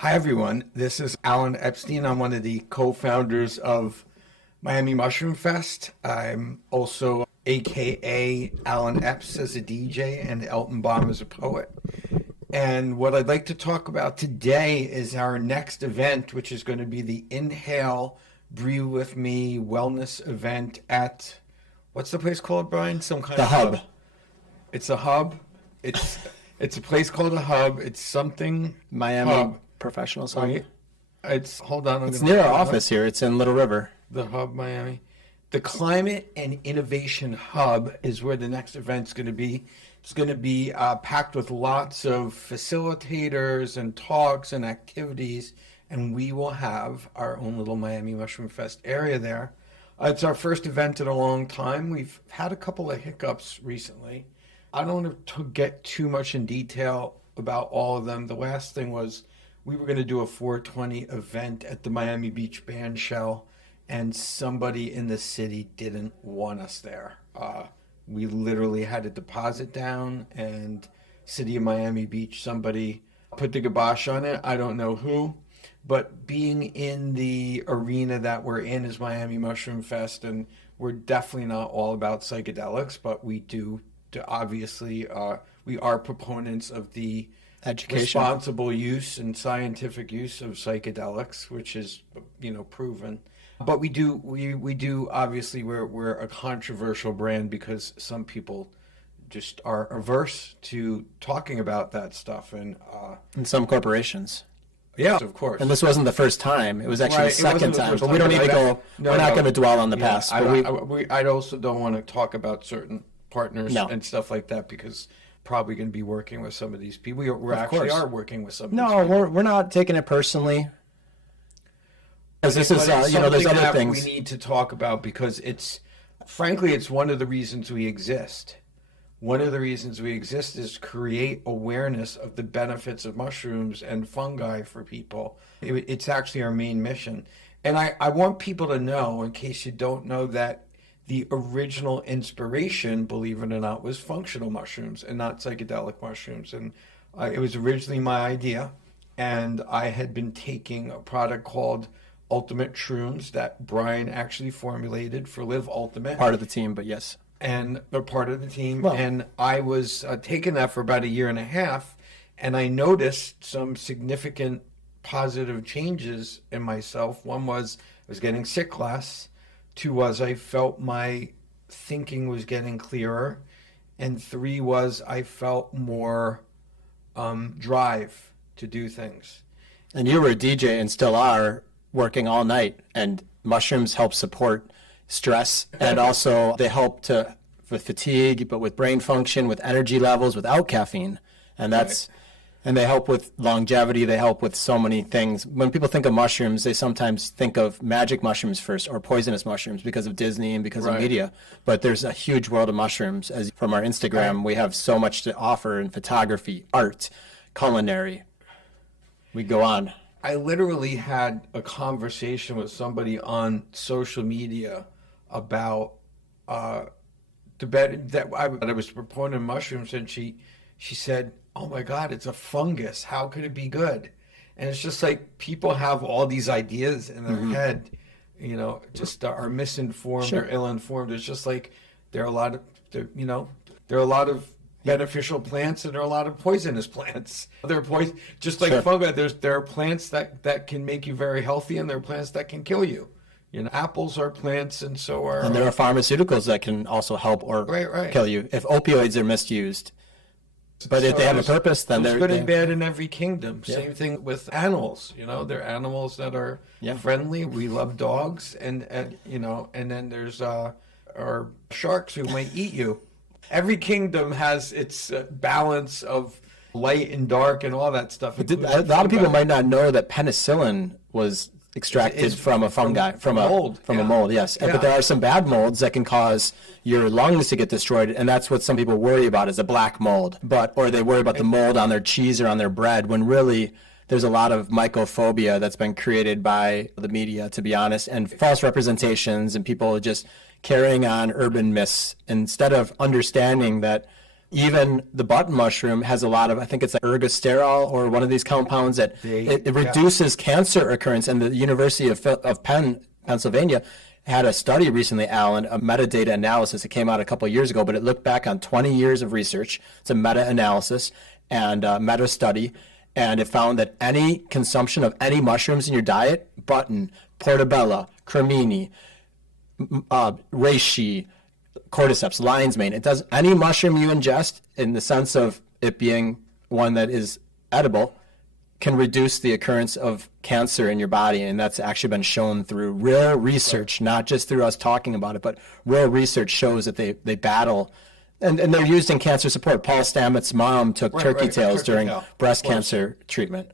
Hi, everyone. This is Alan Epstein. I'm one of the co-founders of Miami Mushroom Fest. I'm also AKA Alan Epps as a DJ and Elton Baum as a poet. And what I'd like to talk about today is our next event, which is going to be the Inhale Breathe With Me wellness event at, what's the place called, Bryan? Some kind The of Hub. It's a hub. It's a place called a hub. It's something Miami hub. Professional Hub. Right? Hold on. It's near our office here. It's in Little River. The Hub, Miami. The Climate and Innovation Hub is where the next event's going to be. It's going to be packed with lots of facilitators and talks and activities, and we will have our own little Miami Mushroom Fest area there. It's our first event in a long time. We've had a couple of hiccups recently. I don't want to get too much in detail about all of them. The last thing was we were going to do a 420 event at the Miami Beach Band Shell, and somebody in the city didn't want us there. We literally had a deposit down, and City of Miami Beach, somebody put the kibosh on it. I don't know who, but being in the arena that we're in is Miami Mushroom Fest, and we're definitely not all about psychedelics, but we do obviously, we are proponents of the Education. responsible use and scientific use of psychedelics, which is, proven. But we do obviously, we're a controversial brand because some people just are averse to talking about that stuff, and some corporations. yeah, of course. And this wasn't the first time. It was actually Right, the second time. first But we don't need to go. No, we're not no. going to dwell on the Yeah, past. But I also don't want to talk about certain partners No. and stuff like that because probably going to be working with some of these people. We actually course. are working with some of these no, people. we're not taking it personally. Because this But is, it's there's something other that things. we need to talk about because frankly, it's one of the reasons we exist. One of the reasons we exist is create awareness of the benefits of mushrooms and fungi for people. It's actually our main mission. And I want people to know, in case you don't know, that the original inspiration, believe it or not, was functional mushrooms and not psychedelic mushrooms. And it was originally my idea. And I had been taking a product called Ultimate Shrooms that Bryan actually formulated for Live Ultimate. Part of the team, but yes. And they're part of the team. Well, and I was taking that for about a year and a half, and I noticed some significant positive changes in myself. One was I was getting sick less. Two was I felt my thinking was getting clearer. And three was I felt more drive to do things. And you were a DJ and still are working all night, and mushrooms help support stress, and also they help with fatigue, but with brain function, with energy levels, without caffeine, and that's Right. and they help with longevity. They help with so many things. When people think of mushrooms, they sometimes think of magic mushrooms first or poisonous mushrooms because of Disney and because of Right. media. But there's a huge world of mushrooms. As from our Instagram, we have so much to offer in photography, art, culinary. We go on. I literally had a conversation with somebody on social media about that I was proponent mushrooms, and she said, "Oh my God, it's a fungus. How could it be good?" And it's just like people have all these ideas in their head, just are misinformed Sure. or ill-informed. It's just like there are a lot of beneficial plants and there are a lot of poisonous plants. They're poison, just like Sure. fungi. There are plants that can make you very healthy, and there are plants that can kill you. Apples are plants, and so are. And there are pharmaceuticals that can also help or Right. kill you if opioids are misused. But if they have a purpose, then there's they're good and bad in every kingdom. Yeah. Same thing with animals. There are animals that are Yeah. friendly. We love dogs, and then there's or sharks who might eat you. Every kingdom has its balance of light and dark and all that stuff. A lot of people might not know that penicillin was extracted Is from a fungi, from a mold. a Yeah. mold, yes. Yeah. But there are some bad molds that can cause your lungs to get destroyed, and that's what some people worry about is a black mold. Or they worry about the mold on their cheese or on their bread, when really there's a lot of mycophobia that's been created by the media, to be honest, and false representations and people just carrying on urban myths instead of understanding that Even the button mushroom has a lot of, I think it's like ergosterol or one of these compounds that it reduces cancer occurrence. And the University of Pennsylvania had a study recently, Alan, a metadata analysis. It came out a couple of years ago, but it looked back on 20 years of research. It's a meta-analysis and meta-study, and it found that any consumption of any mushrooms in your diet, button, portobello, cremini, reishi, cordyceps, lion's mane, it does any mushroom you ingest in the sense of it being one that is edible can reduce the occurrence of cancer in your body. And that's actually been shown through real research, not just through us talking about it, but real research shows that they battle. And they're used in cancer support. Paul Stamets' mom took turkey tails during breast cancer treatment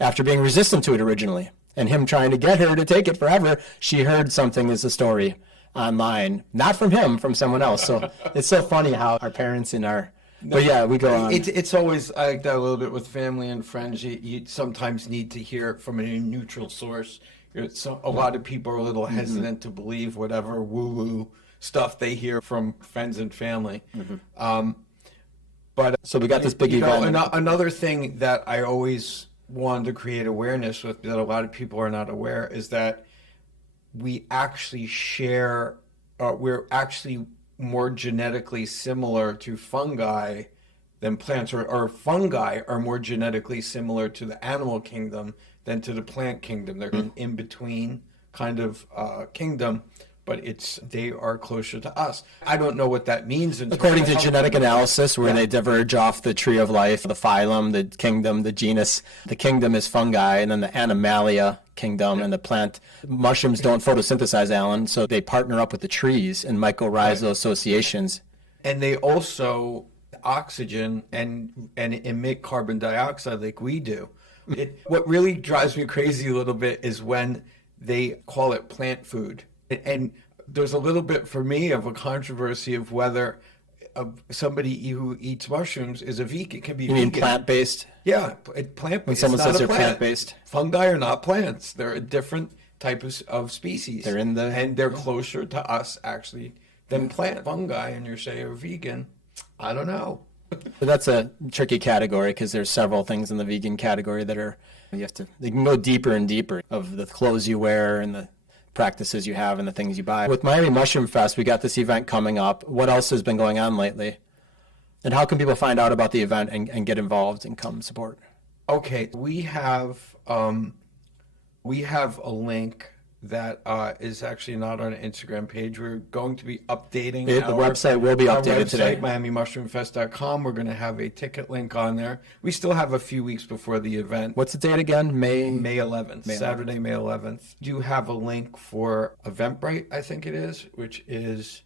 after being resistant to it originally. And him trying to get her to take it forever, she heard something as a story online, not from him, from someone else. So it's so funny how our parents and our... But yeah, we go on. It's always like that a little bit with family and friends. You sometimes need to hear it from a neutral source. A lot of people are a little hesitant to believe whatever woo-woo stuff they hear from friends and family. But so we got this big event. Another thing that I always wanted to create awareness with that a lot of people are not aware is that we actually share, we're actually more genetically similar to fungi than plants, or fungi are more genetically similar to the animal kingdom than to the plant kingdom. They're an in-between kind of kingdom, but they are closer to us. I don't know what that means. According to genetic analysis, where they diverge off the tree of life, the phylum, the kingdom, the genus. The kingdom is fungi, and then the Animalia kingdom and the plant. Mushrooms don't photosynthesize, Alan, so they partner up with the trees in mycorrhizal associations. And they also oxygen and emit carbon dioxide like we do. What really drives me crazy a little bit is when they call it plant food. And there's a little bit for me of a controversy of whether somebody who eats mushrooms is a vegan. It can be vegan. You mean plant-based? Yeah, plant-based. When someone says they're plant-based? Fungi are not plants. They're a different type of species. They're and they're closer to us, actually, than plant fungi. And you're saying are vegan. I don't know. But that's a tricky category because there's several things in the vegan category that they can go deeper and deeper of the clothes you wear and the practices you have and the things you buy. With Miami Mushroom Fest, we got this event coming up. What else has been going on lately? And how can people find out about the event and get involved and come support? Okay, we have a link that is actually not on an Instagram page. We're going to be updating the website will be updated today. MiamiMushroomFest.com. We're going to have a ticket link on there. We still have a few weeks before the event. What's the date again? May 11th. Saturday, May 11th. You have a link for Eventbrite, I think it is, which is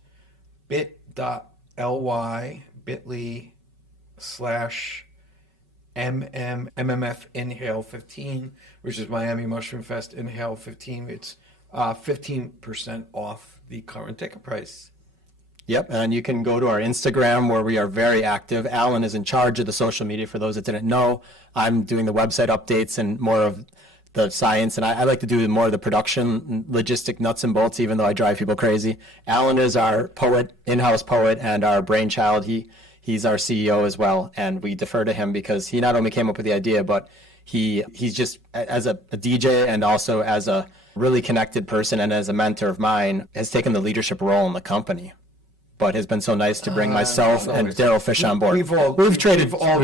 bit.ly/MMF Inhale 15, which is Miami Mushroom Fest Inhale 15. It's 15% off the current ticket price. Yep, and you can go to our Instagram where we are very active. Alan is in charge of the social media for those that didn't know. I'm doing the website updates and more of the science, and I like to do more of the production, logistic nuts and bolts, even though I drive people crazy. Alan is our poet, in-house poet, and our brainchild. He's our CEO as well, and we defer to him because he not only came up with the idea, but he's just, as a DJ and also as a really connected person and as a mentor of mine, has taken the leadership role in the company, but has been so nice to bring myself and Daryl Fish on board. We've all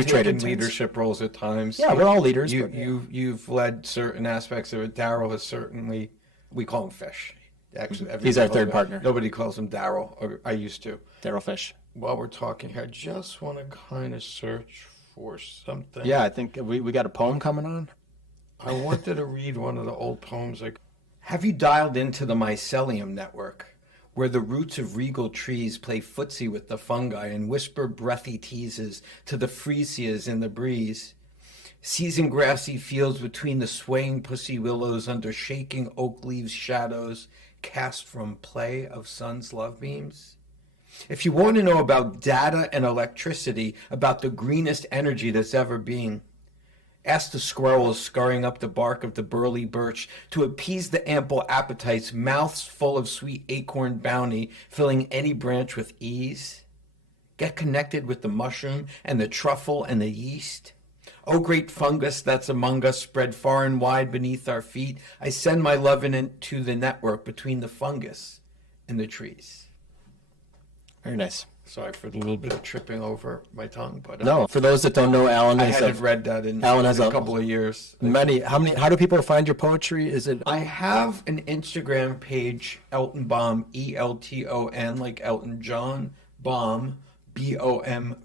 taken leadership roles at times. Yeah, we're all leaders. You've led certain aspects of it. Daryl has certainly, we call him Fish. Actually, he's our third partner. Nobody calls him Daryl, or I used to. Daryl Fish. While we're talking here, I just want to kind of search for something. Yeah, I think we got a poem coming on. I wanted to read one of the old poems. Like, have you dialed into the mycelium network, where the roots of regal trees play footsie with the fungi and whisper breathy teases to the freesias in the breeze? Seizing grassy fields between the swaying pussy willows under shaking oak leaves shadows cast from play of sun's love beams? If you want to know about data and electricity, about the greenest energy that's ever been, ask the squirrels scurrying up the bark of the burly birch to appease the ample appetites, mouths full of sweet acorn bounty, filling any branch with ease. Get connected with the mushroom and the truffle and the yeast. O great fungus that's among us, spread far and wide beneath our feet, I send my love into the network between the fungus and the trees. Very nice. Sorry for the little bit of tripping over my tongue, but No, for those that don't know, Alan I is hadn't read that in Alan has a a- couple of years. how do people find your poetry? Is it I have an Instagram page, Elton Baum, Elton, like Elton John, Baum, Bomb,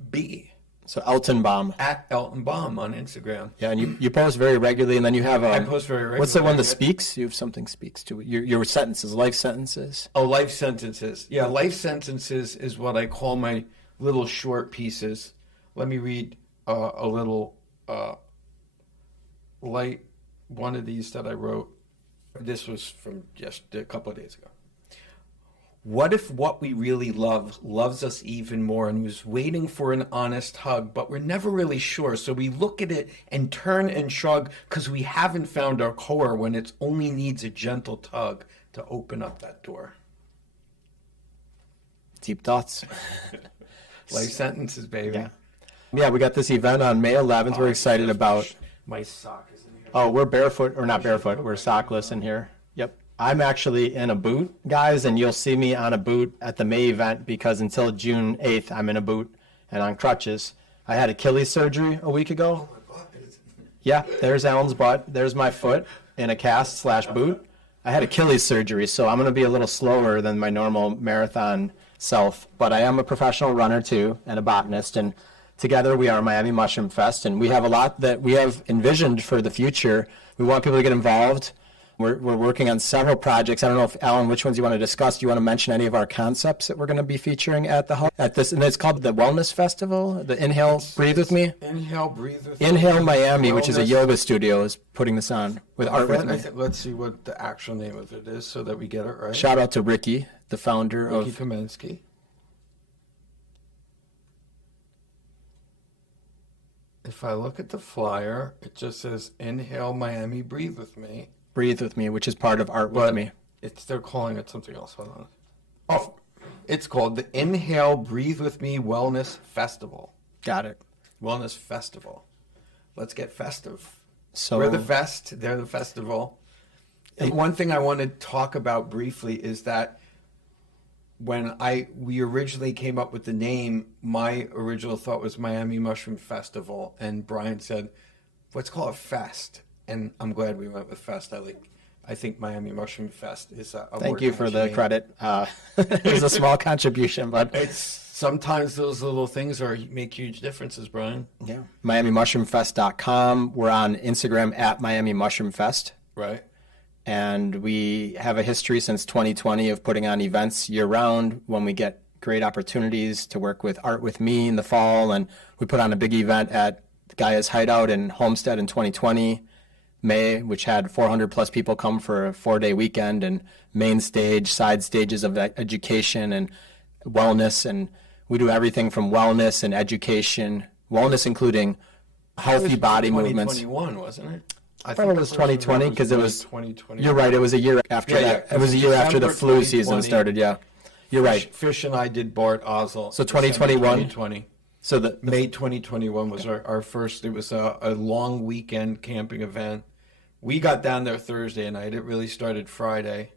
so Elton Baum? at Elton Baum on Instagram. Yeah, and you post very regularly, and then you have I post very regularly. what's the one that speaks? You have something speaks to it. Your sentences, life sentences. Oh, life sentences. Yeah, life sentences is what I call my little short pieces. Let me read a little light one of these that I wrote. This was from just a couple of days ago. What if what we really love loves us even more and was waiting for an honest hug, but we're never really sure, so we look at it and turn and shrug because we haven't found our core when it only needs a gentle tug to open up that door. Deep thoughts. Life sentences, baby. Yeah, we got this event on May 11th. We're excited about. My sock is in here. Oh, we're barefoot, or not barefoot. We're sockless in here. Yep. I'm actually in a boot, guys, and you'll see me on a boot at the May event because until June 8th, I'm in a boot and on crutches. I had Achilles surgery a week ago. Yeah, there's Alan's butt. There's my foot in a cast/boot. I had Achilles surgery, so I'm going to be a little slower than my normal marathon self. But I am a professional runner, too, and a botanist, and together we are Miami Mushroom Fest, and we have a lot that we have envisioned for the future. We want people to get involved. We're working on several projects. I don't know if, Alan, which ones you want to discuss. Do you want to mention any of our concepts that we're going to be featuring at the hub? At this, and it's called the Wellness Festival, the Inhale, Breathe With Me. Inhale, breathe with me. Inhale Miami, which is a Wellness. yoga studio, is putting this on with Art With Me. Let's see what the actual name of it is so that we get it right. Shout out to Ricky, the founder Ricky of. Kaminsky. If I look at the flyer, it just says Inhale Miami, breathe with me. Breathe With Me, which is part of Art With But Me. they're calling it something else. Hold on. Oh, it's called the Inhale Breathe With Me Wellness Festival. Got it. Wellness Festival. Let's get festive. So We're the fest, they're the festival. And one thing I want to talk about briefly is that when we originally came up with the name, my original thought was Miami Mushroom Festival, and Bryan said, "Let's call it Fest." And I'm glad we went with Fest. I think Miami Mushroom Fest is a thank more you for the catchy name. credit. It was a small contribution, but It's sometimes those little things make huge differences, Bryan. yeah. MiamiMushroomFest.com. We're on Instagram at Miami Mushroom Fest. Right. And we have a history since 2020 of putting on events year round when we get great opportunities to work with Art With Me in the fall. And we put on a big event at Gaia's Hideout in Homestead in 2020, May, which had 400 plus people come for a 4-day weekend, and main stage, side stages of education and wellness. And we do everything from wellness and education, wellness including healthy body movements. 2021, wasn't it? I Probably think was the first 2020 event because it was. 2020. You're right. It was a year after Yeah, that. yeah. It was a year after the December flu season 2020. started. Yeah, you're right. Fish and I did Bart Oswald. So December 2021? 2020. So the May 2021 was our first. It was a long weekend camping event. We got down there Thursday night. It really started Friday.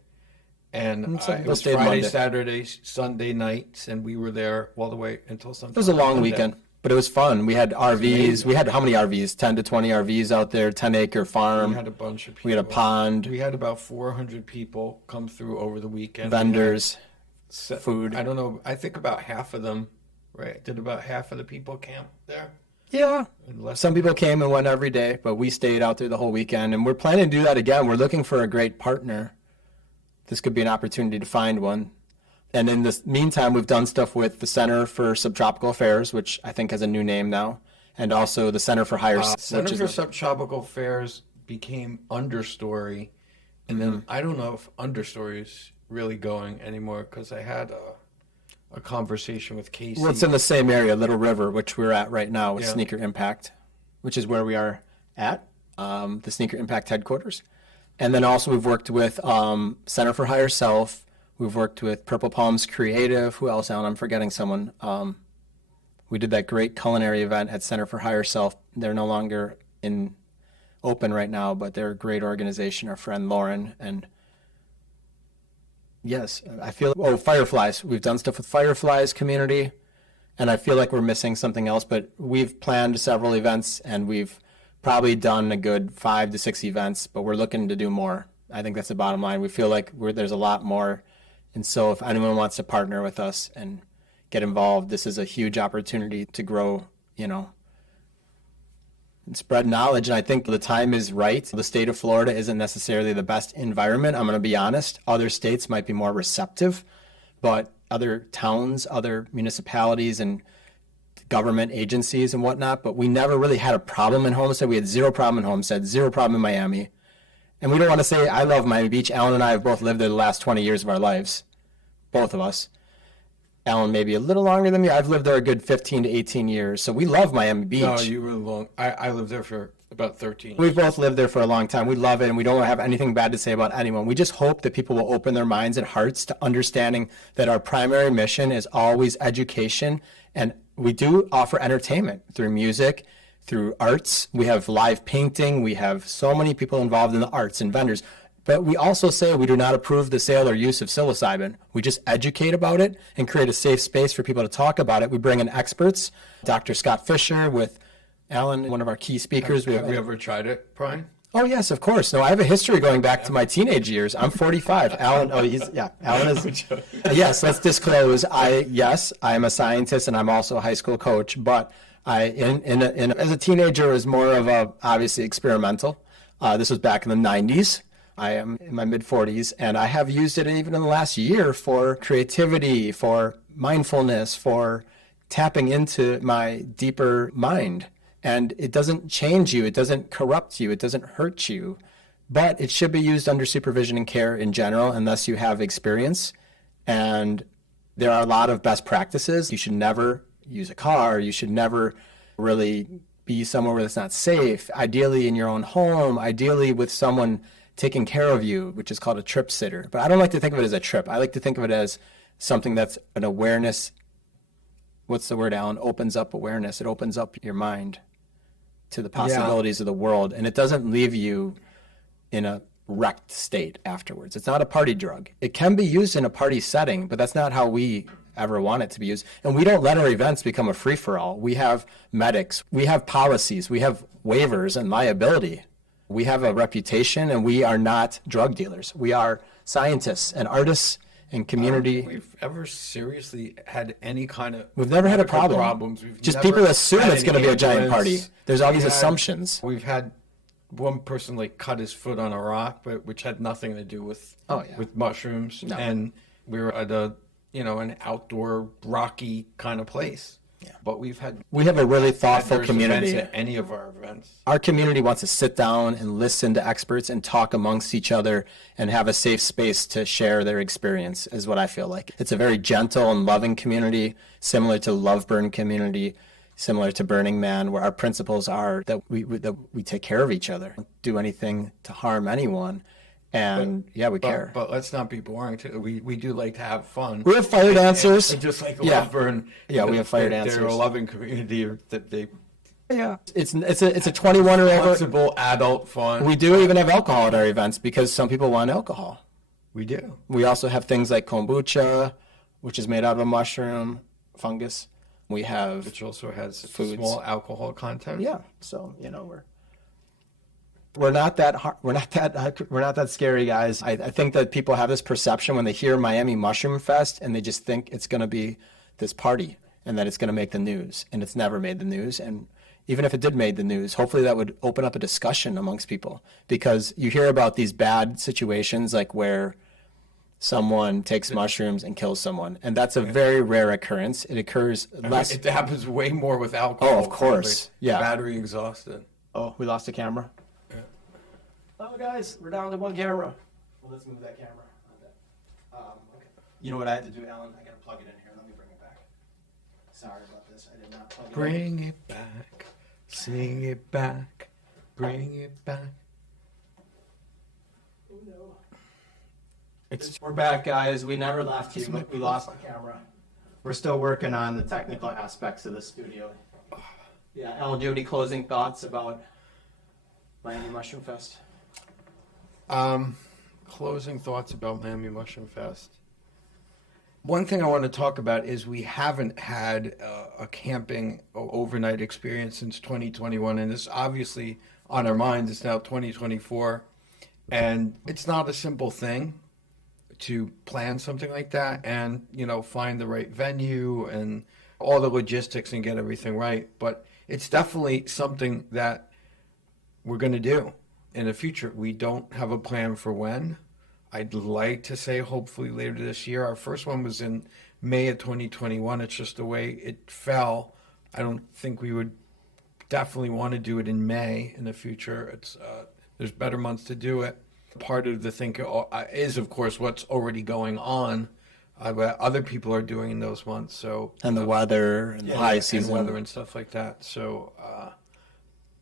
And some it people was stayed Friday, Monday. Saturday, Sunday nights, and we were there all the way until Sunday. it was a long weekend, but it was fun. We had RVs. amazing. We had how many RVs? 10 to 20 RVs out there. 10-acre farm. We had a bunch of people. We had a pond. We had about 400 people come through over the weekend. Vendors. Food. I don't know. I think about half of them, right? Did about half of the people camp there? Yeah. Unless Some people came and went every day, but we stayed out there the whole weekend, and we're planning to do that again. We're looking for a great partner. This could be an opportunity to find one. And in the meantime, we've done stuff with the Center for Subtropical Affairs, which I think has a new name now, and also the Center for Higher Center which for is Subtropical Affairs became Understory, and then Mm-hmm. I don't know if Understory is really going anymore because I had a conversation with Casey. well, it's in the same area, Little River, which we're at right now with Yeah. Sneaker Impact, which is where we are at, the Sneaker Impact headquarters. And then also we've worked with Center for Higher Self. We've worked with Purple Palms Creative. Who else, Alan? I'm forgetting someone. We did that great culinary event at Center for Higher Self. They're no longer in open right now, but they're a great organization. Our friend Lauren, and yes, I feel, oh, fireflies. We've done stuff with fireflies community, and I feel like we're missing something else, but we've planned several events and we've probably done a good 5 to 6 events, but we're looking to do more. I think that's the bottom line. We feel like there's a lot more. And so if anyone wants to partner with us and get involved, this is a huge opportunity to grow, and spread knowledge. And I think the time is right. The state of Florida isn't necessarily the best environment. I'm going to be honest. Other states might be more receptive, but other towns, other municipalities and government agencies and whatnot, but we never really had a problem in Homestead. We had zero problem in Homestead, zero problem in Miami. And we don't want to say, I love Miami Beach. Alan and I have both lived there the last 20 years of our lives, both of us. Alan maybe a little longer than me. I've lived there a good 15 to 18 years. So we love Miami Beach. No, you were long. I lived there for about 13 years. We've both lived there for a long time. We love it, and we don't have anything bad to say about anyone. We just hope that people will open their minds and hearts to understanding that our primary mission is always education. And we do offer entertainment through music, through arts. We have live painting. We have so many people involved in the arts and vendors. But we also say we do not approve the sale or use of psilocybin. We just educate about it and create a safe space for people to talk about it. We bring in experts, Dr. Scott Fisher with Alan, one of our key speakers. Have you ever tried it, Bryan? Oh, yes, of course. No, I have a history going back to my teenage years. I'm 45. Alan, Alan is, yes, let's disclose. I am a scientist and I'm also a high school coach, but as a teenager, it was more of a, obviously, experimental. This was back in the 90s. I am in my mid-40s, and I have used it even in the last year for creativity, for mindfulness, for tapping into my deeper mind. And it doesn't change you, it doesn't corrupt you, it doesn't hurt you, but it should be used under supervision and care in general unless you have experience. And there are a lot of best practices. You should never use a car, you should never really be somewhere where it's not safe, ideally in your own home, ideally with someone taking care of you, which is called a trip sitter. But I don't like to think of it as a trip. I like to think of it as something that's an awareness. What's the word, Alan? Opens up awareness. It opens up your mind to the possibilities of the world. And it doesn't leave you in a wrecked state afterwards. It's not a party drug. It can be used in a party setting, but that's not how we ever want it to be used. And we don't let our events become a free-for-all. We have medics. We have policies. We have waivers and liability. We have a reputation, and we are not drug dealers. We are scientists and artists and community. We've ever seriously had any kind of We've never had a problem. Problems. Just people assume it's going to be a giant party. There's all these assumptions. We've had one person like cut his foot on a rock, but which had nothing to do with with mushrooms. No. And we were at an outdoor rocky kind of place. Yeah. But we have a really thoughtful community at any of our events. Our community wants to sit down and listen to experts and talk amongst each other and have a safe space to share their experience, is what I feel like. It's a very gentle and loving community, similar to Love Burn community, similar to Burning Man, where our principles are that we take care of each other, don't do anything to harm anyone. And we care. But let's not be boring too. We do like to have fun. We have fire dancers. And just like Love Burn. Yeah, we have fire dancers. They're a loving community that they. Yeah, it's a 21 or over. Flexible adult fun. We do even have alcohol at our events because some people want alcohol. We do. We also have things like kombucha, which is made out of a mushroom fungus. We have which also has foods. Small alcohol content. Yeah, so we're not that scary, guys. I think that people have this perception when they hear Miami Mushroom Fest and they just think it's going to be this party and that it's going to make the news, and it's never made the news. And even if it did make the news, hopefully that would open up a discussion amongst people, because you hear about these bad situations like where someone takes mushrooms and kills someone, and that's a very rare occurrence. It occurs less. It happens way more with alcohol. Oh, of course. Yeah. Battery exhausted. Oh, we lost the camera. Oh, guys, we're down to one camera. Well, let's move that camera. Okay. You know what I had to do, Alan? I got to plug it in here. Let me bring it back. Sorry about this. I did not plug it in. Bring it back. Sing it back. Bring it back. Oh, no. We're back, guys. We never left you, but we lost the camera. We're still working on the technical aspects of the studio. Yeah, Alan, do you have any closing thoughts about Miami Mushroom Fest? Closing thoughts about Miami Mushroom Fest. One thing I want to talk about is we haven't had a camping overnight experience since 2021, and it's obviously on our minds. It's now 2024, and it's not a simple thing to plan something like that and, you know, find the right venue and all the logistics and get everything right. But it's definitely something that we're going to do in the future. We don't have a plan for when. I'd like to say hopefully later this year. Our first one was in May of 2021. It's just the way it fell. I don't think we would definitely want to do it in May in the future. It's there's better months to do it. Part of the thing is, of course, what's already going on, what other people are doing in those months. So And the weather and the high season. and weather and stuff like that. So,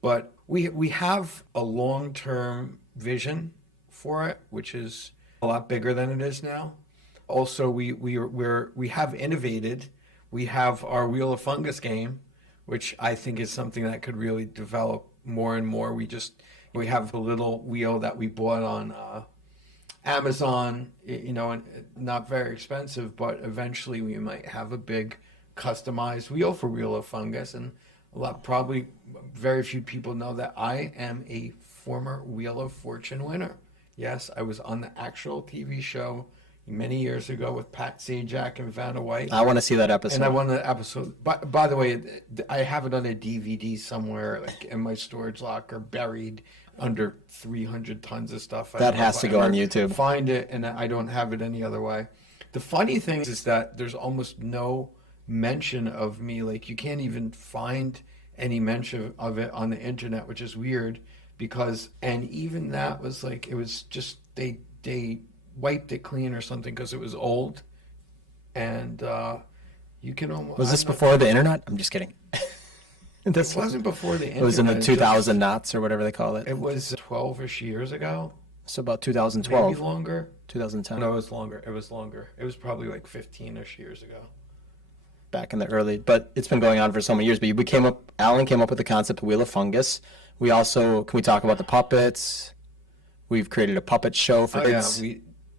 but we have a long-term vision for it, which is a lot bigger than it is now. Also, we have innovated. We have our Wheel of Fungus game, which I think is something that could really develop more and more. We have a little wheel that we bought on Amazon, you know, and not very expensive, but eventually we might have a big customized wheel for Wheel of Fungus. And probably very few people know that I am a former Wheel of Fortune winner. Yes, I was on the actual TV show many years ago with Pat Sajak and Vanna White. I want to see that episode. And I won the episode. By the way, I have it on a DVD somewhere, like in my storage locker, buried under 300 tons of stuff. That has to go on YouTube. Find it, and I don't have it any other way. The funny thing is that there's almost no mention of me. Like, you can't even find any mention of it on the internet, which is weird. And even that was like, it was just, they wiped it clean or something because it was old. And you can almost... Was this before the internet? I'm just kidding. This wasn't before the internet. It was in the 2000 knots or whatever they call it. It was 12-ish years ago. So about 2012. Maybe longer. 2010. No, it was longer. It was longer. It was probably like 15-ish years ago. Back in the early, but it's been going on for so many years. But Alan came up with the concept of Wheel of Fungus. We also, can we talk about the puppets? We've created a puppet show for kids. Yeah,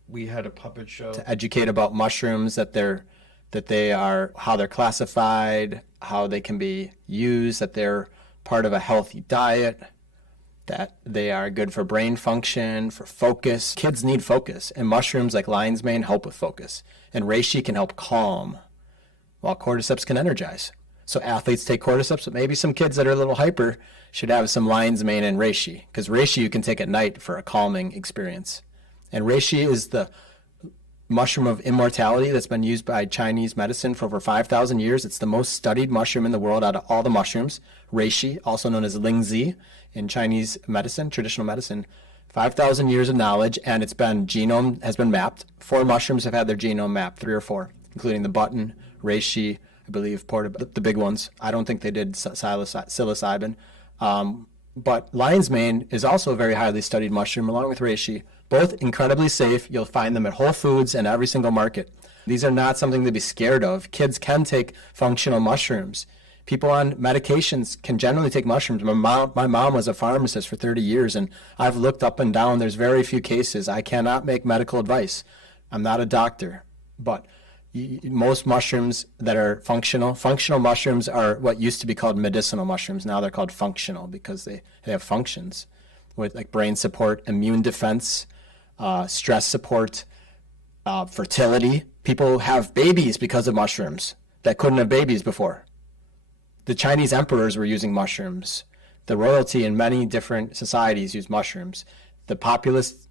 we had a puppet show to educate about mushrooms, that they are, how they're classified, how they can be used, that they're part of a healthy diet, that they are good for brain function, for focus. Kids need focus, and mushrooms like lion's mane help with focus, and reishi can help calm, while cordyceps can energize. So athletes take cordyceps, but maybe some kids that are a little hyper should have some lion's mane and reishi, because reishi you can take at night for a calming experience. And reishi is the mushroom of immortality that's been used by Chinese medicine for over 5,000 years. It's the most studied mushroom in the world out of all the mushrooms. Reishi, also known as lingzi in Chinese medicine, traditional medicine. 5,000 years of knowledge, and genome has been mapped. 4 mushrooms have had their genome mapped, 3 or 4, including the button, reishi, I believe, the big ones. I don't think they did psilocybin. But lion's mane is also a very highly studied mushroom, along with reishi. Both incredibly safe. You'll find them at Whole Foods and every single market. These are not something to be scared of. Kids can take functional mushrooms. People on medications can generally take mushrooms. My mom was a pharmacist for 30 years, and I've looked up and down. There's very few cases. I cannot make medical advice. I'm not a doctor, but most mushrooms that are functional mushrooms are what used to be called medicinal mushrooms. Now they're called functional because they have functions with like brain support, immune defense, stress support, fertility. People have babies because of mushrooms that couldn't have babies before. The Chinese emperors were using mushrooms. The royalty in many different societies used mushrooms. The populace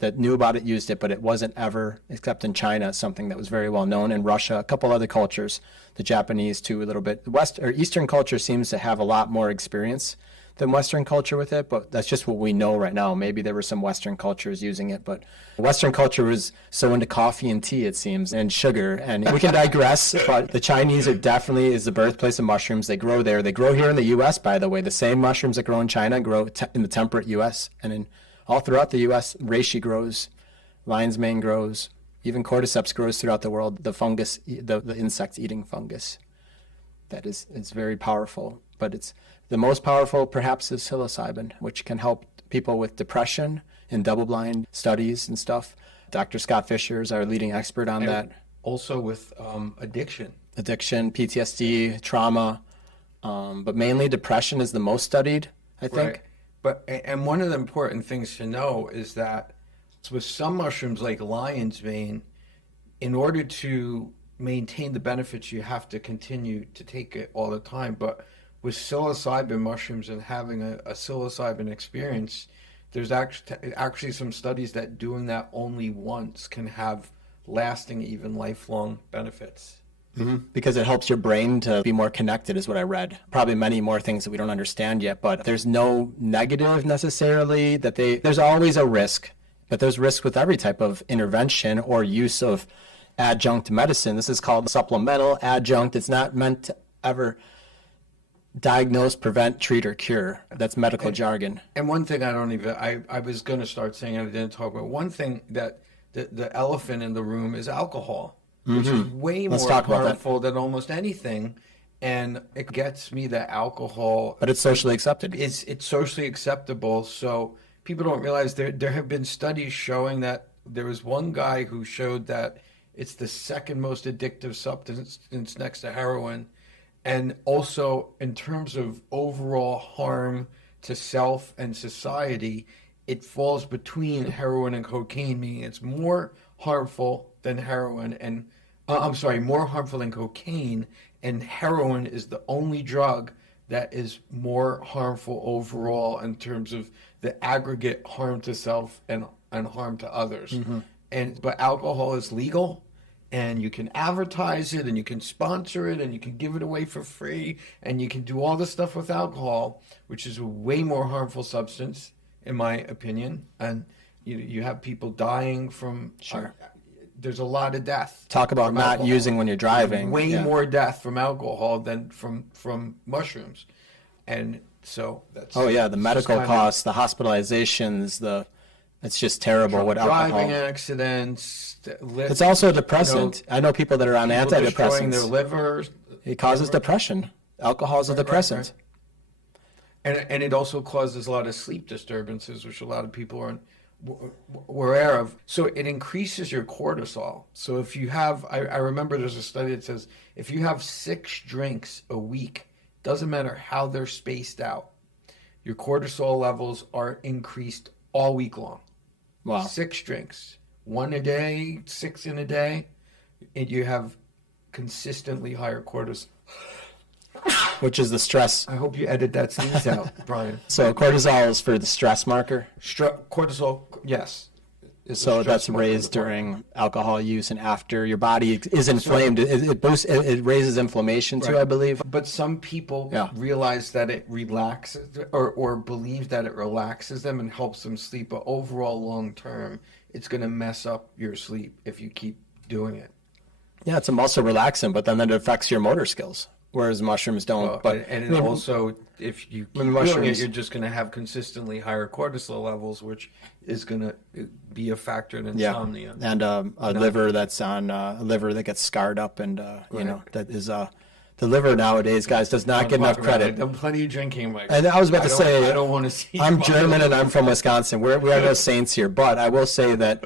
that knew about it used it, but it wasn't ever, except in China, something that was very well known. In Russia, a couple other cultures, the Japanese too, a little bit. The Eastern culture seems to have a lot more experience than Western culture with it, but that's just what we know right now. Maybe there were some Western cultures using it, but Western culture was so into coffee and tea, it seems, and sugar, and we can digress, but the Chinese definitely is the birthplace of mushrooms. They grow there. They grow here in the U.S., by the way. The same mushrooms that grow in China grow in the temperate U.S., and all throughout the U.S., reishi grows, lion's mane grows. Even cordyceps grows throughout the world. The fungus, the insects eating fungus, that is very powerful. But it's the most powerful, perhaps, is psilocybin, which can help people with depression in double-blind studies and stuff. Dr. Scott Fisher is our leading expert on that. Also with addiction. Addiction, PTSD, trauma, but mainly depression is the most studied, I think. Right. And one of the important things to know is that with some mushrooms like lion's mane, in order to maintain the benefits, you have to continue to take it all the time. But with psilocybin mushrooms and having a psilocybin experience, there's actually some studies that doing that only once can have lasting, even lifelong benefits. Mm-hmm. Because it helps your brain to be more connected, is what I read. Probably many more things that we don't understand yet, but there's no negative necessarily there's always a risk, but there's risk with every type of intervention or use of adjunct medicine. This is called supplemental adjunct. It's not meant to ever diagnose, prevent, treat, or cure. That's medical jargon. And one thing I was going to start saying, and I didn't talk about, one thing that the elephant in the room is alcohol, which is way more harmful than almost anything. And it gets me that alcohol. But it's socially accepted. It's socially acceptable. So people don't realize there have been studies showing that there was one guy who showed that it's the second most addictive substance next to heroin. And also in terms of overall harm to self and society, it falls between heroin and cocaine, meaning it's more harmful than heroin and more harmful than cocaine, and heroin is the only drug that is more harmful overall in terms of the aggregate harm to self and harm to others. Mm-hmm. But alcohol is legal, and you can advertise it, and you can sponsor it, and you can give it away for free, and you can do all this stuff with alcohol, which is a way more harmful substance, in my opinion. And you have people dying from... Sure. There's a lot of death. Talk about not alcohol. Using when you're driving. Way more death from alcohol than from mushrooms. And so that's... Oh, yeah, the medical costs, the hospitalizations, it's just terrible what alcohol... Driving accidents. It's also a depressant. I know people that are on antidepressants. Destroying their livers. It causes depression. Alcohol is a depressant. Right. And it also causes a lot of sleep disturbances, which a lot of people are aware of. So it increases your cortisol. So if you have, I remember there's a study that says if you have 6 drinks a week, doesn't matter how they're spaced out, your cortisol levels are increased all week long. Wow. 6 drinks, 1 a day, 6 in a day, and you have consistently higher cortisol. Which is the stress. I hope you edit that sneeze out, Brian. So cortisol is for the stress marker? Cortisol, yes. So that's raised during alcohol use and after your body is inflamed. It raises inflammation too, I believe. But some people realize that it relaxes or believe that it relaxes them and helps them sleep. But overall, long term, it's going to mess up your sleep if you keep doing it. Yeah, it's a muscle relaxant, but then it affects your motor skills. Whereas mushrooms don't. Also, if you keep doing it, you're just going to have consistently higher cortisol levels, which is going to be a factor in insomnia. Yeah. And a liver that's on a liver that gets scarred up, and that is the liver nowadays, guys, does not get enough credit. I'm plenty of drinking. And I was about to say, I don't want to see. I'm German and I'm from Wisconsin. We are no saints here, but I will say that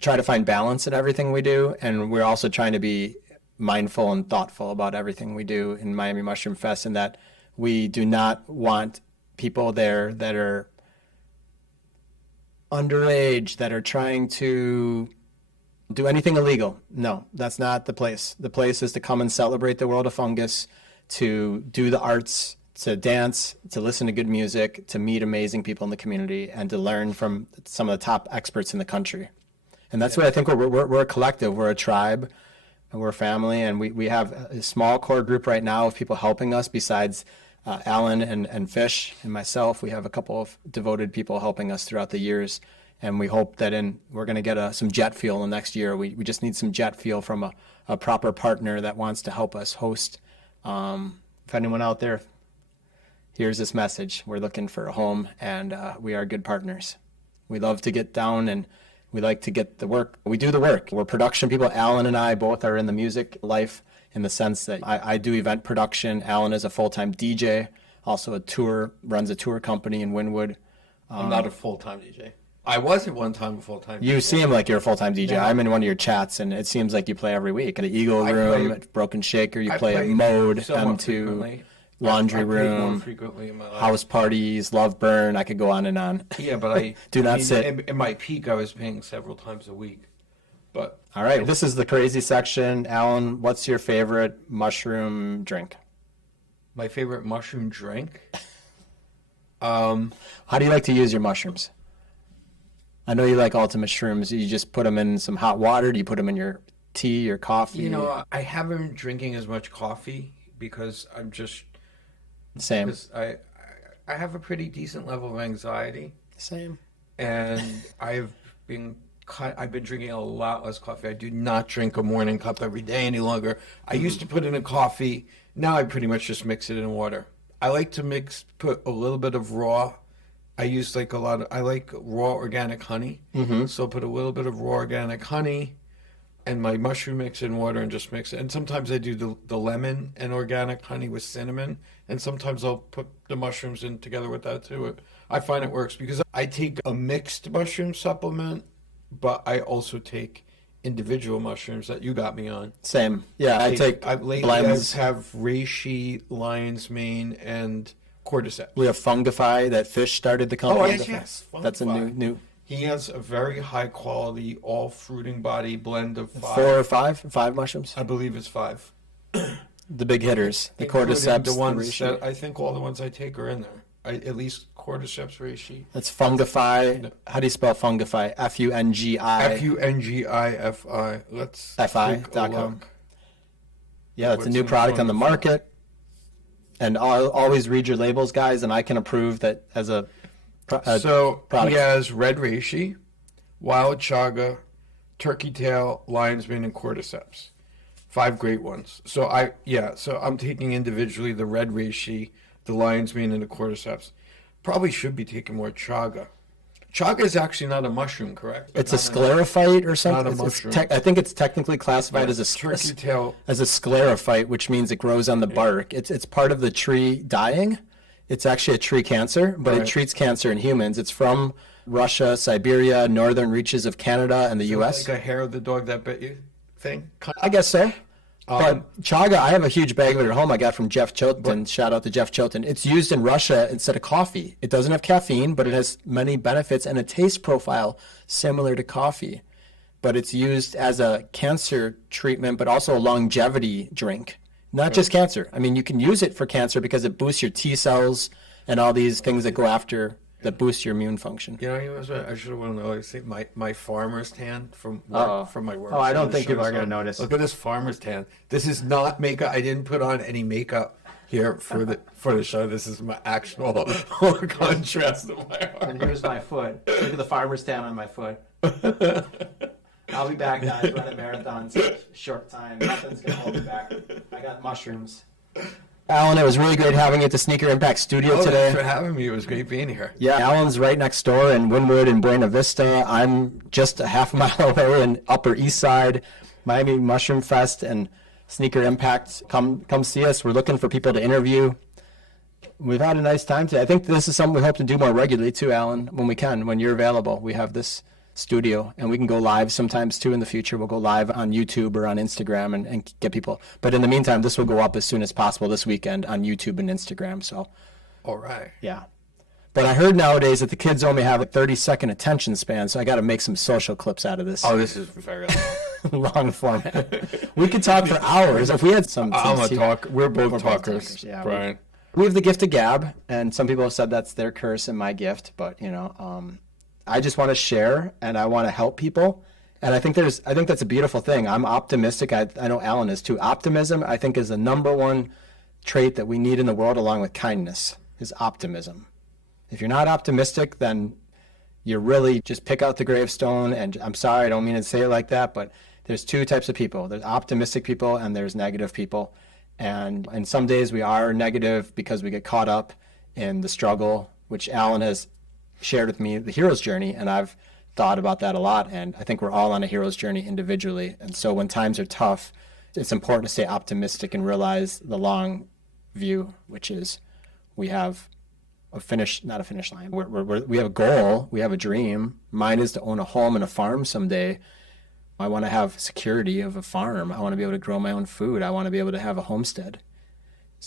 try to find balance in everything we do, and we're also trying to be mindful and thoughtful about everything we do in Miami Mushroom Fest, and that we do not want people there that are underage, that are trying to do anything illegal. No, that's not the place. The place is to come and celebrate the world of fungus, to do the arts, to dance, to listen to good music, to meet amazing people in the community, and to learn from some of the top experts in the country. And that's what I think we're a collective, we're a tribe, and we're a family, and we have a small core group right now of people helping us besides Alan and Fish and myself. We have a couple of devoted people helping us throughout the years, and we hope that we're going to get some jet fuel in the next year. We just need some jet fuel from a proper partner that wants to help us host. If anyone out there hears this message, we're looking for a home, and we are good partners. We love to get down and We like to get the work. We do the work. We're production people. Alan and I both are in the music life in the sense that I do event production. Alan is a full-time DJ, also runs a tour company in Wynwood. I'm not a full-time DJ. I was at one time a full-time DJ. You seem like you're a full-time DJ. Yeah. I'm in one of your chats, and it seems like you play every week. At the Eagle Room, at Broken Shaker, you play at Mode, somewhat M2, frequently. Laundry I play more Room, frequently in my life. House Parties, Love Burn. I could go on and on. Yeah, but I Do not mean, sit. In my peak, I was paying several times a week. But All right, this is the crazy section. Alan, what's your favorite mushroom drink? my favorite mushroom drink, How do you like to use your mushrooms? I know you like ultimate shrooms. You just put them in some hot water. Do you put them in your tea or coffee? you know, I haven't been drinking as much coffee because I'm just Same. because I have a pretty decent level of anxiety, Same. and I've been drinking a lot less coffee. I do not drink a morning cup every day any longer. I used to put in a coffee. Now I pretty much just mix it in water. I like to put a little bit of raw. I use I like raw organic honey. Mm-hmm. So put a little bit of raw organic honey and my mushroom mix in water and just mix it. And sometimes I do the lemon and organic honey with cinnamon. And sometimes I'll put the mushrooms in together with that too. I find it works because I take a mixed mushroom supplement, but I also take individual mushrooms that you got me on. Same. Yeah, I take Lately blends. I have reishi, lion's mane, and cordyceps. We have Fungify. That fish started the company. yes. That's a Fungify. new He has a very high quality, all fruiting body blend of 4 or 5 mushrooms. I believe it's 5. The big hitters, the Including cordyceps, the ones reishi. that I think all the ones I take are in there. At least cordyceps, reishi. That's Fungify. How do you spell Fungify? Fungi. Fungifi. Let's take a FI.com. look. Yeah, it's a What's new in product on the Fungify? market. And I'll always read your labels, guys, and I can approve that as a So product. he has red reishi, wild chaga, turkey tail, lion's mane, and cordyceps. 5 great ones. So I'm taking individually the red reishi, the lion's mane, and the cordyceps. Probably should be taking more chaga. Chaga is actually not a mushroom, correct? It's a sclerophyte or something. Not a It's mushroom. I think it's technically classified as a turkey tail. as a sclerophyte, which means it grows on the bark. It's part of the tree dying. It's actually a tree cancer, but Right. it treats cancer in humans. It's from Russia, Siberia, northern reaches of Canada, and the U.S. Like a hair of the dog that bit you thing. I guess so. Um, But chaga, I have a huge bag of it at home I got from Jeff Chilton. Shout out to Jeff Chilton. It's used in Russia instead of coffee. It doesn't have caffeine, but it has many benefits and a taste profile similar to coffee. But it's used as a cancer treatment, but also a longevity drink. Not just cancer. I mean, you can use it for cancer because it boosts your T cells and all these things that go after, that boost your immune function. You know, I should have known. I see my farmer's tan from Uh-oh. from my work. Oh, I don't It think shows people are gonna up. notice. Look at this farmer's tan. This is not makeup. I didn't put on any makeup here for the show. This is my actual contrast of my heart. And here's my foot. Look at the farmer's tan on my foot. I'll be back, guys. Run a marathon in such a short time. Nothing's going to hold me back. I got mushrooms. Alan, it was really great having you at the Sneaker Impact studio Oh, today. thanks for having me. It was great being here. Yeah, Alan's right next door in Wynwood and Buena Vista. I'm just a half a mile away in Upper East Side, Miami Mushroom Fest and Sneaker Impact. Come see us. We're looking for people to interview. We've had a nice time today. I think this is something we hope to do more regularly too, Alan, when we can, when you're available. We have this studio and we can go live sometimes too in the future. We'll go live on YouTube or on Instagram and get people. But in the meantime, this will go up as soon as possible this weekend on YouTube and Instagram. So, All right. yeah. But I heard nowadays that the kids only have a 30-second attention span, so I got to make some social clips out of this Oh, this is very long. long format. We could talk for hours if we had some. I'm a talk. We're both both talkers, talkers, yeah. Brian. We have the gift of gab, and some people have said that's their curse and my gift. But I just want to share and I want to help people, and I think that's a beautiful thing. I'm optimistic. I know Alan is too. Optimism, I think, is the number one trait that we need in the world, along with kindness. Is optimism. If you're not optimistic, then you're really just pick out the gravestone. And I'm sorry, I don't mean to say it like that, but there's 2 types of people. There's optimistic people and there's negative people. And some days we are negative because we get caught up in the struggle, which Alan has shared with me, the hero's journey, and I've thought about that a lot. And I think we're all on a hero's journey individually. And so when times are tough, it's important to stay optimistic and realize the long view, which is we have not a finish line. We have a goal, we have a dream. Mine is to own a home and a farm someday. I want to have security of a farm. I want to be able to grow my own food. I want to be able to have a homestead.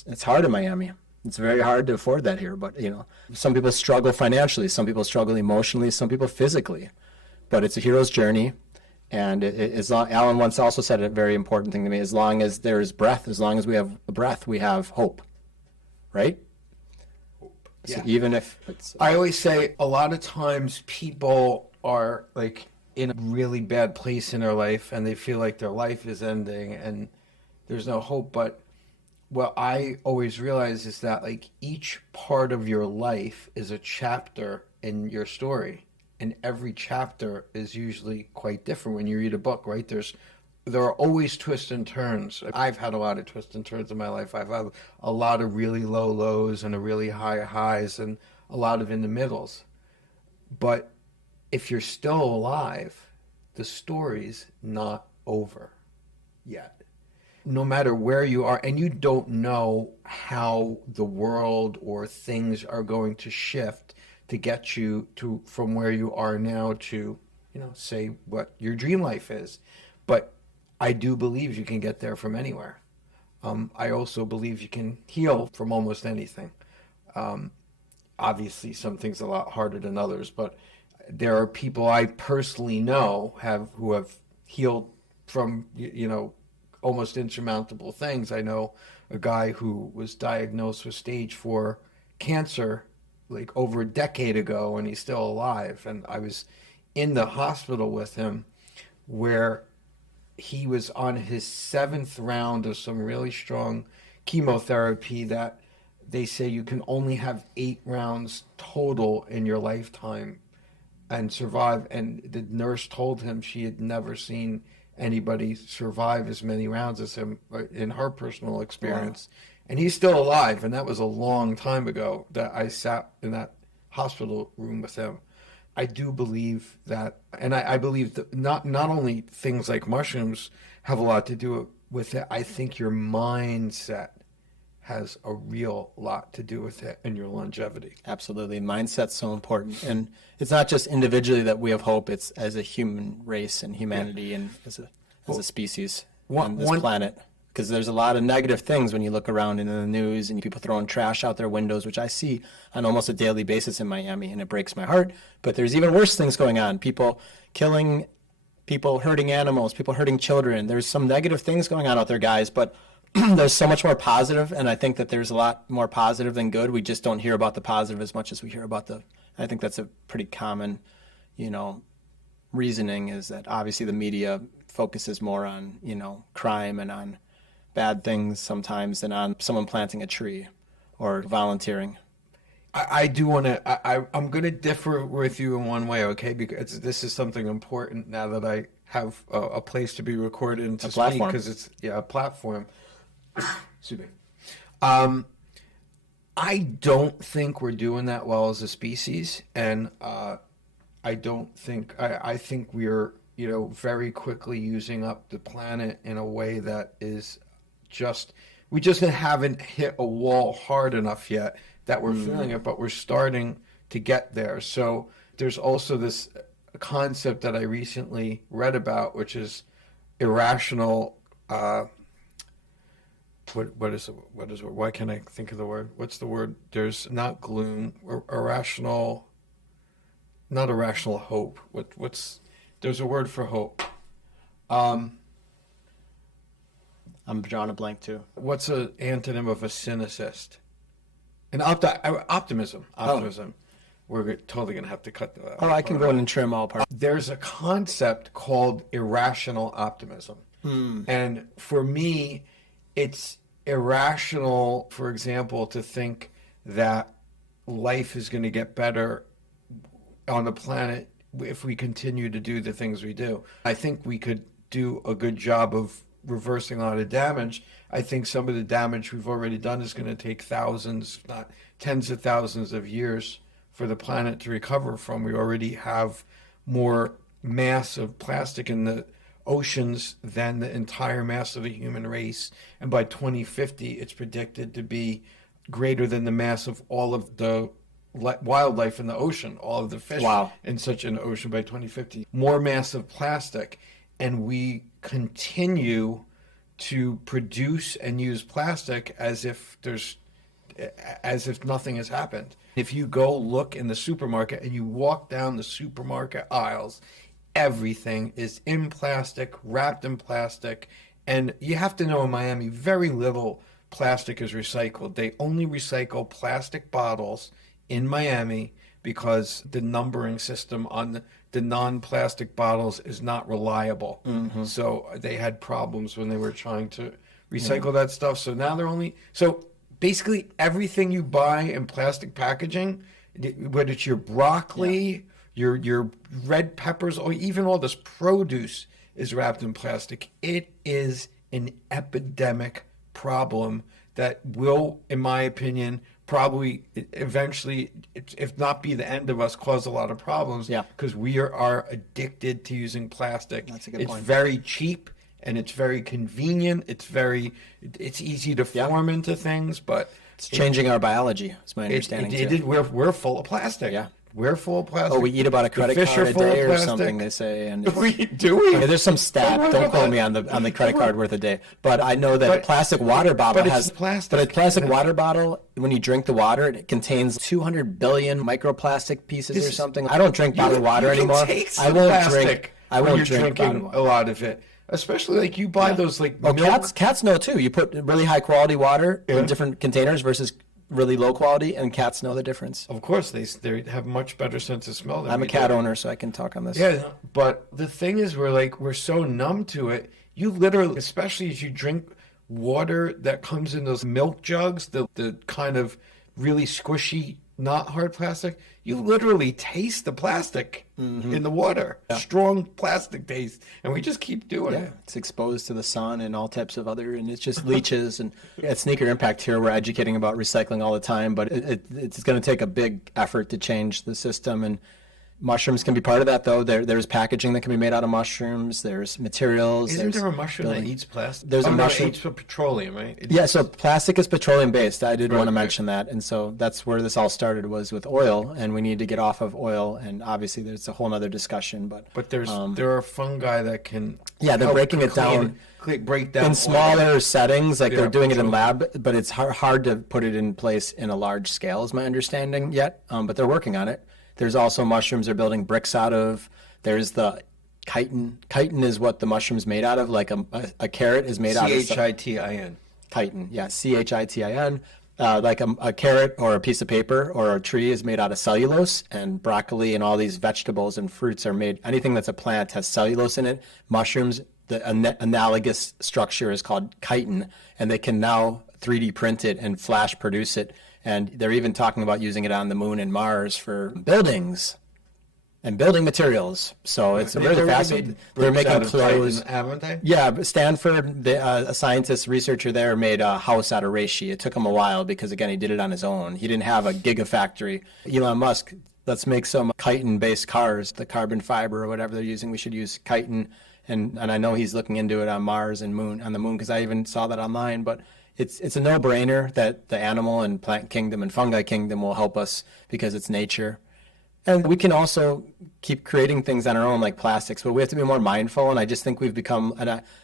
It's hard in Miami. It's very hard to afford that here, but some people struggle financially, some people struggle emotionally, some people physically. But it's a hero's journey, and Alan once also said a very important thing to me: as long as there is breath, as long as we have a breath, we have hope, right? Yeah. So even if it's, I always say a lot of times people are like in a really bad place in their life, and they feel like their life is ending, and there's no hope, but what I always realize is that like each part of your life is a chapter in your story, and every chapter is usually quite different when you read a book, right? There are always twists and turns. I've had a lot of twists and turns in my life. I've had a lot of really low lows and a really high highs and a lot of in the middles. But if you're still alive, the story's not over yet. No matter where you are, and you don't know how the world or things are going to shift to get you to from where you are now to, say what your dream life is. But I do believe you can get there from anywhere. I also believe you can heal from almost anything. Obviously, some things are a lot harder than others, but there are people I personally know who have healed from, almost insurmountable things. I know a guy who was diagnosed with stage 4 cancer like over a decade ago, and he's still alive. And I was in the hospital with him where he was on his 7th round of some really strong chemotherapy that they say you can only have 8 rounds total in your lifetime and survive. And the nurse told him she had never seen anybody survive as many rounds as him in her personal experience. Wow. And he's still alive, and that was a long time ago that I sat in that hospital room with him. I do believe that, and I believe that not only things like mushrooms have a lot to do with it, I think your mindset has a real lot to do with it and your longevity. Absolutely. Mindset's so important. And it's not just individually that we have hope, it's as a human race and humanity and as a species on this planet. Because there's a lot of negative things when you look around in the news and people throwing trash out their windows, which I see on almost a daily basis in Miami, and it breaks my heart. But there's even worse things going on. People killing, people hurting animals, people hurting children. There's some negative things going on out there, guys, but there's so much more positive, and I think that there's a lot more positive than good. We just don't hear about the positive as much as we hear about I think that's a pretty common, reasoning, is that obviously the media focuses more on, crime and on bad things sometimes than on someone planting a tree or volunteering. I do want to, I'm going to differ with you in one way, okay? Because this is something important now that I have a place to be recorded and to speak, because it's a platform. Excuse me. I don't think we're doing that well as a species, and I think we're very quickly using up the planet in a way that is we just haven't hit a wall hard enough yet that we're feeling it, but we're starting to get there. So there's also this concept that I recently read about, which is irrational. What is it? Why can't I think of the word? What's the word? There's not gloom, irrational, not irrational hope. There's a word for hope. I'm drawing a blank too. What's an antonym of a cynicist? Optimism. Optimism. We're totally going to have to cut that. I can go in and trim all parts. There's a concept called irrational optimism. And for me, it's irrational, for example, to think that life is going to get better on the planet if we continue to do the things we do. I think we could do a good job of reversing a lot of damage. I think some of the damage we've already done is going to take thousands, if not tens of thousands of years for the planet to recover from. We already have more mass of plastic in the oceans than the entire mass of the human race. And by 2050, it's predicted to be greater than the mass of all of the wildlife in the ocean, all of the fish Wow. in such an ocean by 2050. More mass of plastic. And we continue to produce and use plastic as if nothing has happened. If you go look in the supermarket and you walk down the supermarket aisles, everything is in plastic, wrapped in plastic. And you have to know in Miami, very little plastic is recycled. They only recycle plastic bottles in Miami because the numbering system on the non-plastic bottles is not reliable. Mm-hmm. So they had problems when they were trying to recycle that stuff. So now so basically everything you buy in plastic packaging, whether it's your broccoli, your red peppers, or even all this produce is wrapped in plastic. It is an epidemic problem that will, in my opinion, probably eventually, if not be the end of us, cause a lot of problems. Yeah. Because we are addicted to using plastic. That's a good point. It's very cheap and it's very convenient. It's easy to form into things, but it's changing our biology. Is my understanding. We're full of plastic. Yeah. We're full of plastic. Oh, we eat about a credit card a day or something, they say. And do we? Okay, there's some stat. Don't quote me on the credit card worth a day. But I know that a plastic water bottle has plastic. But a plastic water bottle, when you drink the water, it contains 200 billion microplastic pieces or something. I don't drink bottled water anymore. I won't drink. I won't drink drinking a lot of it. Especially like you buy those like cats know too. You put really high quality water in different containers versus really low quality, and cats know the difference. Of course, they have much better sense of smell than I'm a cat owner, so I can talk on this. Yeah, but the thing is, we're so numb to it. You literally, especially as you drink water that comes in those milk jugs, the kind of really squishy, not hard plastic, you literally taste the plastic in the water. Yeah. Strong plastic taste. And we just keep doing it. It's exposed to the sun and all types of and it just leaches. And at Sneaker Impact here, we're educating about recycling all the time, but it's going to take a big effort to change the system. And mushrooms can be part of that, though. There's packaging that can be made out of mushrooms. There's materials. Isn't there a mushroom that eats plastic? There's a mushroom that eats petroleum, right? So plastic is petroleum based. I did want to mention that, and so that's where this all started, was with oil, and we need to get off of oil. And obviously, there's a whole other discussion, but there are fungi that can they're breaking it down. Break down in smaller settings, like they're doing it in lab, but it's hard to put it in place in a large scale, is my understanding yet. But they're working on it. There's also mushrooms they're building bricks out of. There's the chitin. Chitin is what the mushroom's made out of, like a carrot is made out of. Chitin. Chitin, yeah, chitin. Like a carrot or a piece of paper or a tree is made out of cellulose, and broccoli and all these vegetables and fruits are made. Anything that's a plant has cellulose in it. Mushrooms, the analogous structure is called chitin, and they can now 3D print it and flash produce it. And they're even talking about using it on the moon and Mars for buildings and building materials. So it's really fascinating. They're making clothes. Haven't they? Yeah, but Stanford, a scientist, researcher there, made a house out of reishi. It took him a while because, again, he did it on his own. He didn't have a gigafactory. Elon Musk, let's make some chitin-based cars, the carbon fiber or whatever they're using. We should use chitin. And I know he's looking into it on Mars and on the moon, because I even saw that online. But it's a no-brainer that the animal and plant kingdom and fungi kingdom will help us because it's nature. And we can also keep creating things on our own, like plastics, but we have to be more mindful. And I just think we've become,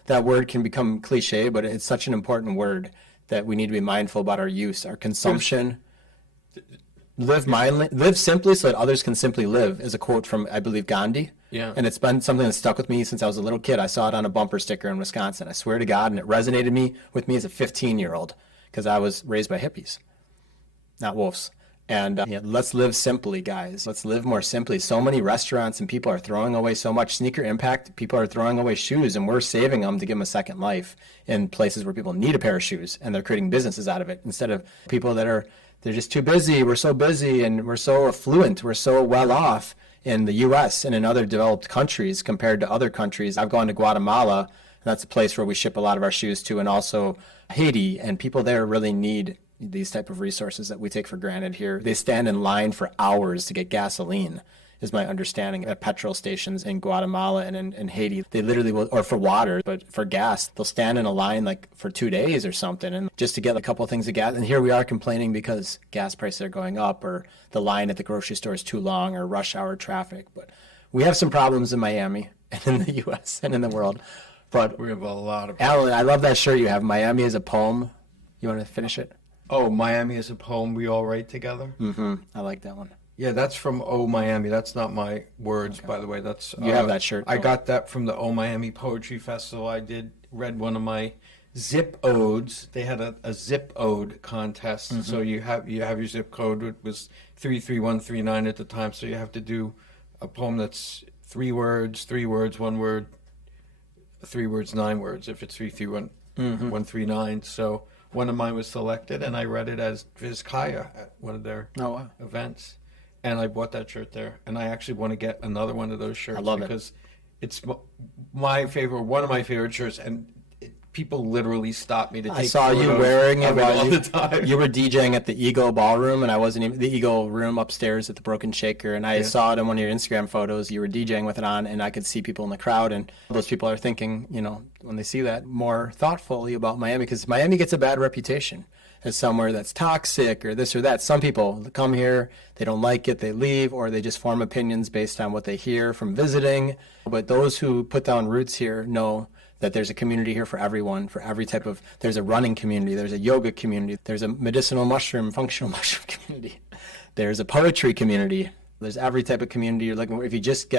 that word can become cliche, but it's such an important word that we need to be mindful about our use, our consumption. Live simply so that others can simply live is a quote from, I believe, Gandhi. Yeah. And it's been something that stuck with me since I was a little kid. I saw it on a bumper sticker in Wisconsin. I swear to God, and it resonated with me as a 15-year-old, because I was raised by hippies, not wolves. And let's live simply, guys. Let's live more simply. So many restaurants and people are throwing away so much. Sneaker Impact, people are throwing away shoes, and we're saving them to give them a second life in places where people need a pair of shoes, and they're creating businesses out of it instead of people they're just too busy. We're so busy and we're so affluent. We're so well off in the U.S. and in other developed countries compared to other countries. I've gone to Guatemala, and that's a place where we ship a lot of our shoes to, and also Haiti, and people there really need these type of resources that we take for granted here. They stand in line for hours to get gasoline, is my understanding, at petrol stations in Guatemala and in Haiti. They literally will, or for water, but for gas, they'll stand in a line like for 2 days or something, and just to get a couple of things of gas. And here we are complaining because gas prices are going up, or the line at the grocery store is too long, or rush hour traffic. But we have some problems in Miami and in the U.S. and in the world. But We have a lot of. Alan, I love that shirt you have. Miami is a poem. You want to finish it? Oh, Miami is a poem we all write together. Mm-hmm. I like that one. Yeah, that's from Oh Miami. That's not my words, by the way. That's You have that shirt, I though. got that from the Oh Miami Poetry Festival. Read one of my zip odes. They had a zip ode contest. So you have your zip code. It was 33139 at the time. So you have to do a poem that's 3 words, 1 word, 3 words, 9 words. If it's 139. So one of mine was selected, and I read it as Vizcaya at one of their Oh, wow. events. And I bought that shirt there, and I actually want to get another one of those shirts. I love it. Because it's my favorite, one of my favorite shirts, and people literally stop me to take I saw you photos wearing it of while all you, the time. you were DJing at the Eagle Ballroom, and I wasn't even, the Eagle Room upstairs at the Broken Shaker, and I saw it in one of your Instagram photos. You were DJing with it on, and I could see people in the crowd, and those people are thinking, when they see that, more thoughtfully about Miami, because Miami gets a bad reputation as somewhere that's toxic or this or that. Some people come here, they don't like it, they leave, or they just form opinions based on what they hear from visiting. But those who put down roots here know that there's a community here for everyone, for every type of, there's a running community, there's a yoga community, there's a medicinal mushroom, functional mushroom community, there's a poetry community, there's every type of community you're looking for. If you just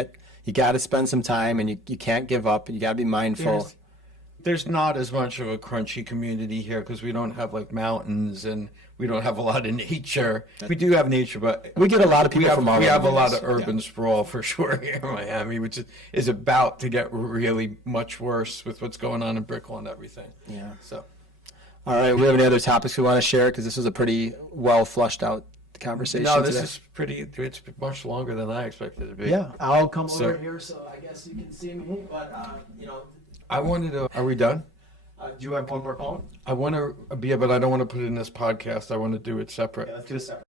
you got to spend some time, and you can't give up, and you got to be mindful. There's not as much of a crunchy community here because we don't have like mountains, and we don't have a lot of nature. We do have nature, but We get a lot of people from all we over have a the lot US. of urban sprawl for sure here in Miami, which is about to get really much worse with what's going on in Brickell and everything. Yeah. So All right, we have any other topics we want to share? Because this was a pretty well flushed out conversation no, this today. is pretty. It's much longer than I expected it to be. Yeah, I'll come So- over here, so I guess you can see me. But I wanted to. Are we done? do you have one more call? I want to be, but I don't want to put it in this podcast. I want to do it separate. Let's do a separate.